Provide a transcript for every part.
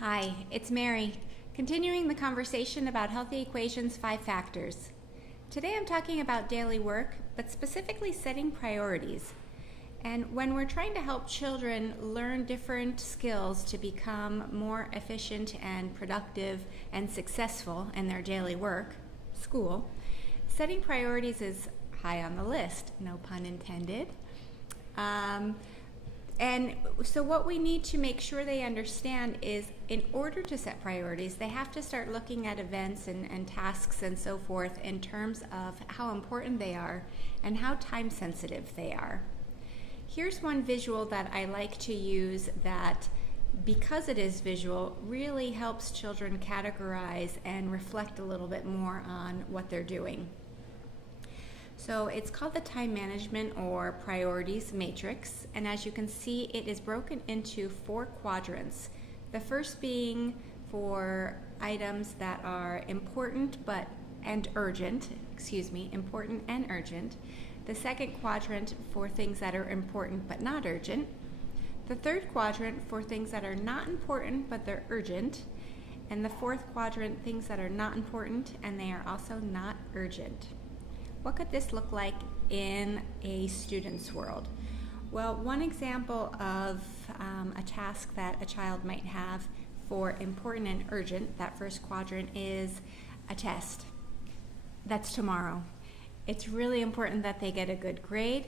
Hi, it's Mary, continuing the conversation about Healthy Equations 5 Factors. Today I'm talking about daily work, but specifically setting priorities. And when we're trying to help children learn different skills to become more efficient and productive and successful in their daily work, school, setting priorities is high on the list, no pun intended. And so what we need to make sure they understand is in order to set priorities, they have to start looking at events and tasks and so forth in terms of how important they are and how time sensitive they are. Here's one visual that I like to use that, because it is visual, really helps children categorize and reflect a little bit more on what they're doing. So it's called the time management or priorities matrix, and as you can see, it is broken into 4 quadrants. The first being for items that are important and urgent. The second quadrant for things that are important but not urgent. The third quadrant for things that are not important but they're urgent. And the fourth quadrant, things that are not important and they are also not urgent. What could this look like in a student's world? Well, one example of a task that a child might have for important and urgent, that first quadrant, is a test. That's tomorrow. It's really important that they get a good grade,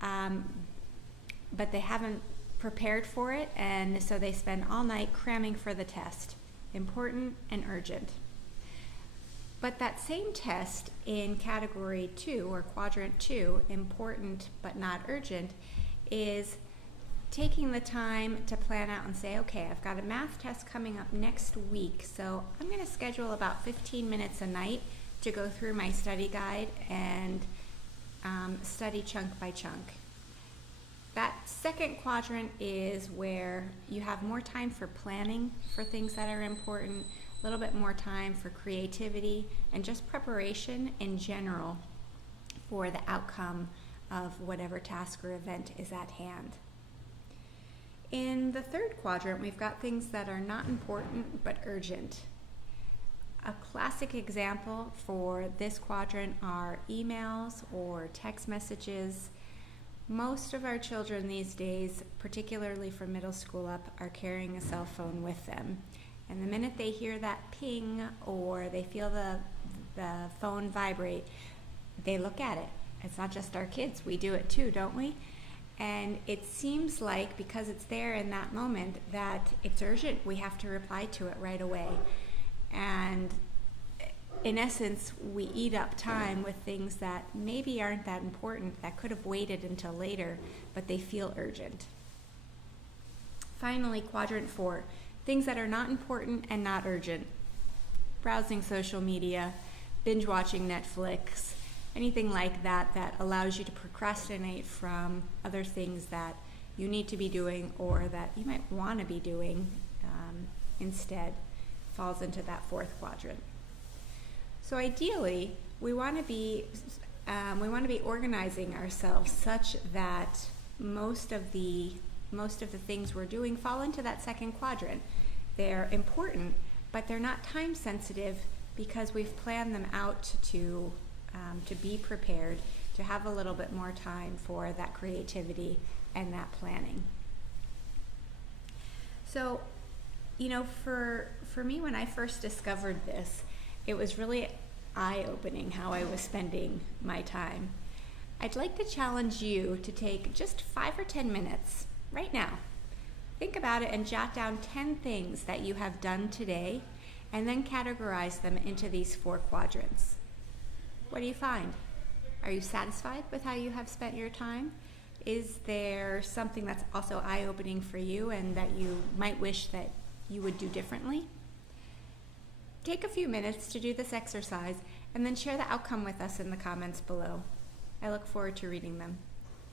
but they haven't prepared for it, and so they spend all night cramming for the test. Important and urgent. But that same test in category 2 or quadrant 2, important but not urgent, is taking the time to plan out and say, okay, I've got a math test coming up next week, so I'm going to schedule about 15 minutes a night to go through my study guide and study chunk by chunk. That second quadrant is where you have more time for planning for things that are important, a little bit more time for creativity and just preparation in general for the outcome of whatever task or event is at hand. In the third quadrant, we've got things that are not important but urgent. A classic example for this quadrant are emails or text messages. Most of our children these days, particularly from middle school up, are carrying a cell phone with them. And the minute they hear that ping or they feel the phone vibrate, they look at it. It's not just our kids, we do it too, don't we? And it seems like because it's there in that moment that it's urgent, we have to reply to it right away. And in essence, we eat up time with things that maybe aren't that important, that could have waited until later, but they feel urgent. Finally, quadrant 4, things that are not important and not urgent. Browsing social media, binge watching Netflix, anything like that that allows you to procrastinate from other things that you need to be doing or that you might want to be doing instead, falls into that 4th quadrant. So ideally, we want to be organizing ourselves such that most of the things we're doing fall into that 2nd quadrant. They're important, but they're not time sensitive because we've planned them out to be prepared, to have a little bit more time for that creativity and that planning. So, for me, when I first discovered this, it was really eye-opening how I was spending my time. I'd like to challenge you to take just 5 or 10 minutes right now. Think about it and jot down 10 things that you have done today and then categorize them into these 4 quadrants. What do you find? Are you satisfied with how you have spent your time? Is there something that's also eye-opening for you and that you might wish that you would do differently? Take a few minutes to do this exercise and then share the outcome with us in the comments below. I look forward to reading them.